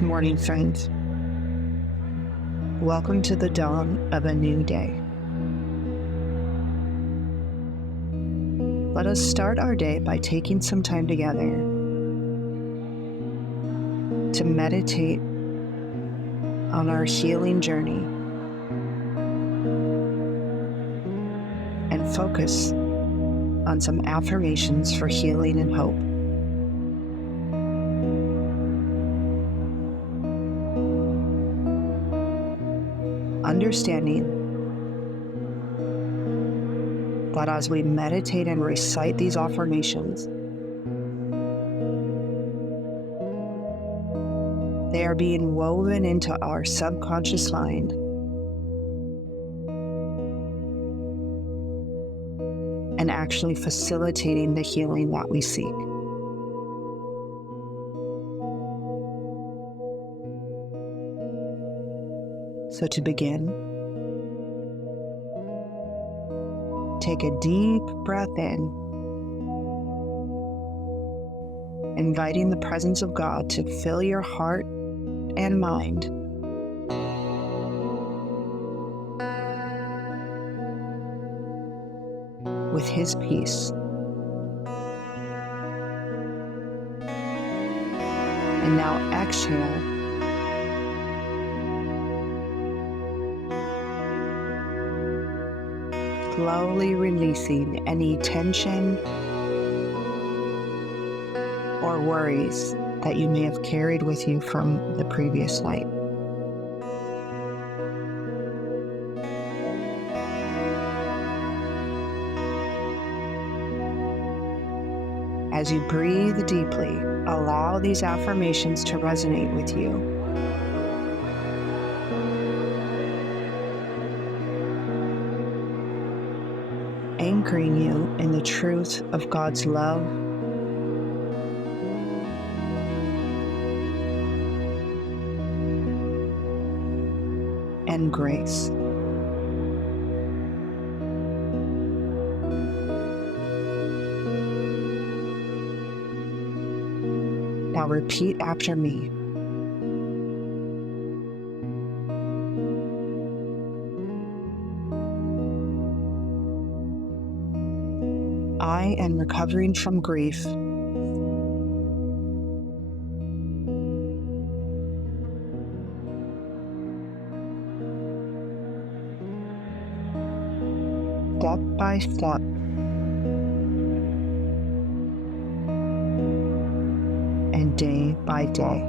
Good morning, friends. Welcome to the dawn of a new day. Let us start our day by taking some time together to meditate on our healing journey and focus on some affirmations for healing and hope. Understanding that as we meditate and recite these affirmations, they are being woven into our subconscious mind and actually facilitating the healing that we seek. So to begin, take a deep breath in, inviting the presence of God to fill your heart and mind with His peace. And now exhale, slowly releasing any tension or worries that you may have carried with you from the previous night. As you breathe deeply, allow these affirmations to resonate with you. Anchoring you in the truth of God's love and grace. Now repeat after me. I am recovering from grief step by step and day by day.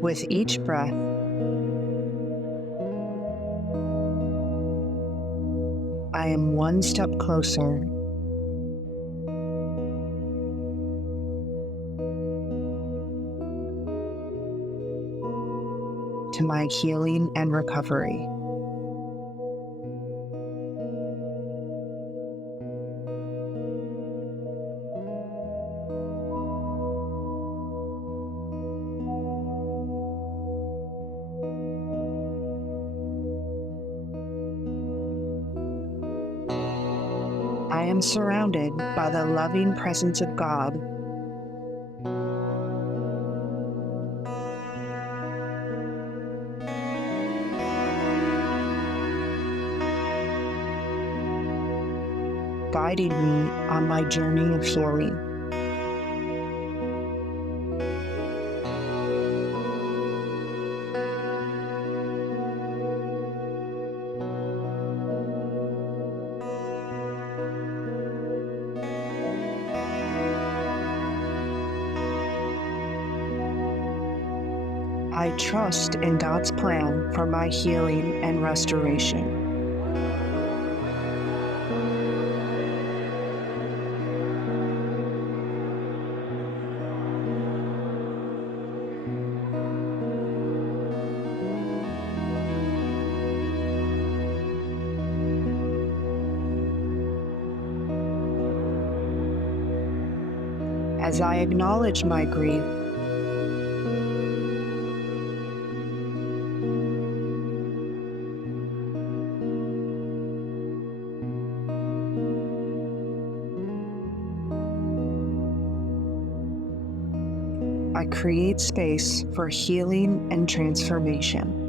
With each breath, I am one step closer to my healing and recovery. I am surrounded by the loving presence of God. Guiding me on my journey of healing. I trust in God's plan for my healing and restoration. As I acknowledge my grief, create space for healing and transformation.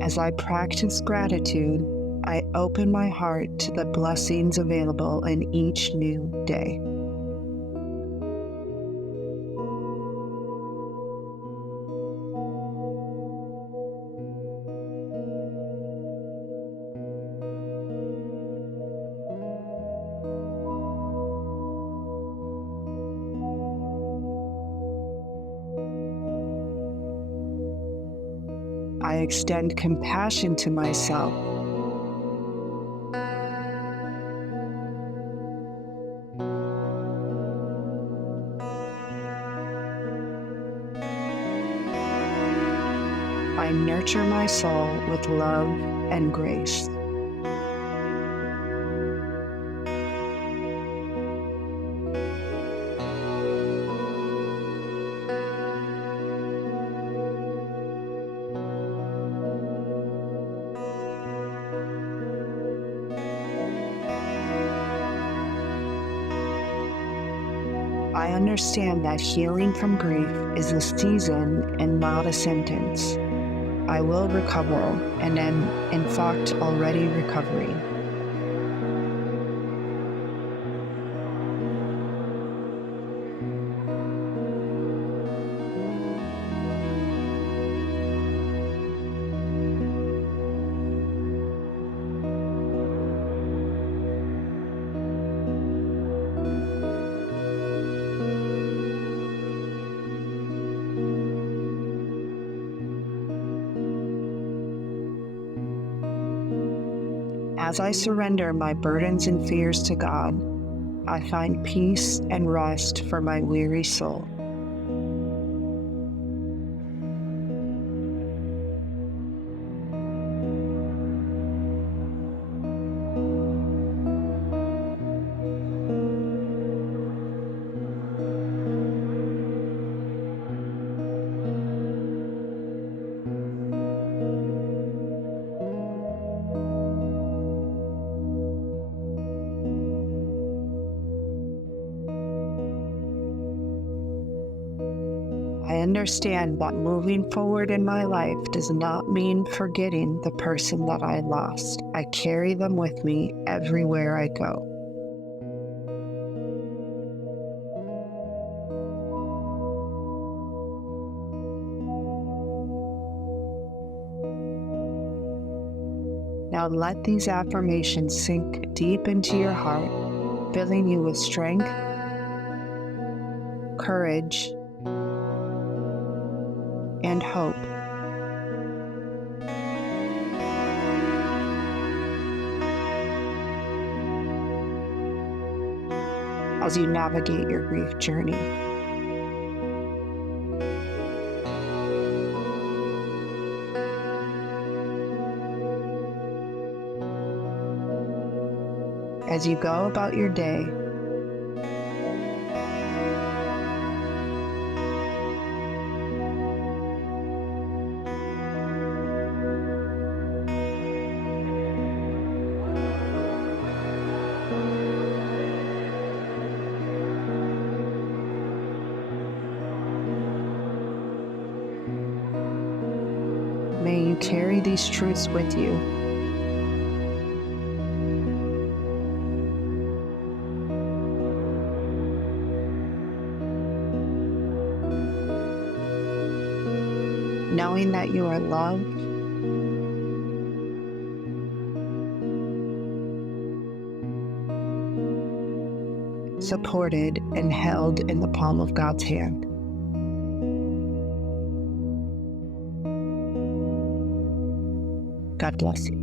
As I practice gratitude, I open my heart to the blessings available in each new day. I extend compassion to myself. I nurture my soul with love and grace. I understand that healing from grief is a season and not a sentence. I will recover and am, in fact, already recovering. As I surrender my burdens and fears to God, I find peace and rest for my weary soul. I understand that moving forward in my life does not mean forgetting the person that I lost. I carry them with me everywhere I go. Now let these affirmations sink deep into your heart, filling you with strength, courage, and hope. As you navigate your grief journey. As you go about your day, may you carry these truths with you. Knowing that you are loved, supported, and held in the palm of God's hand. God bless you.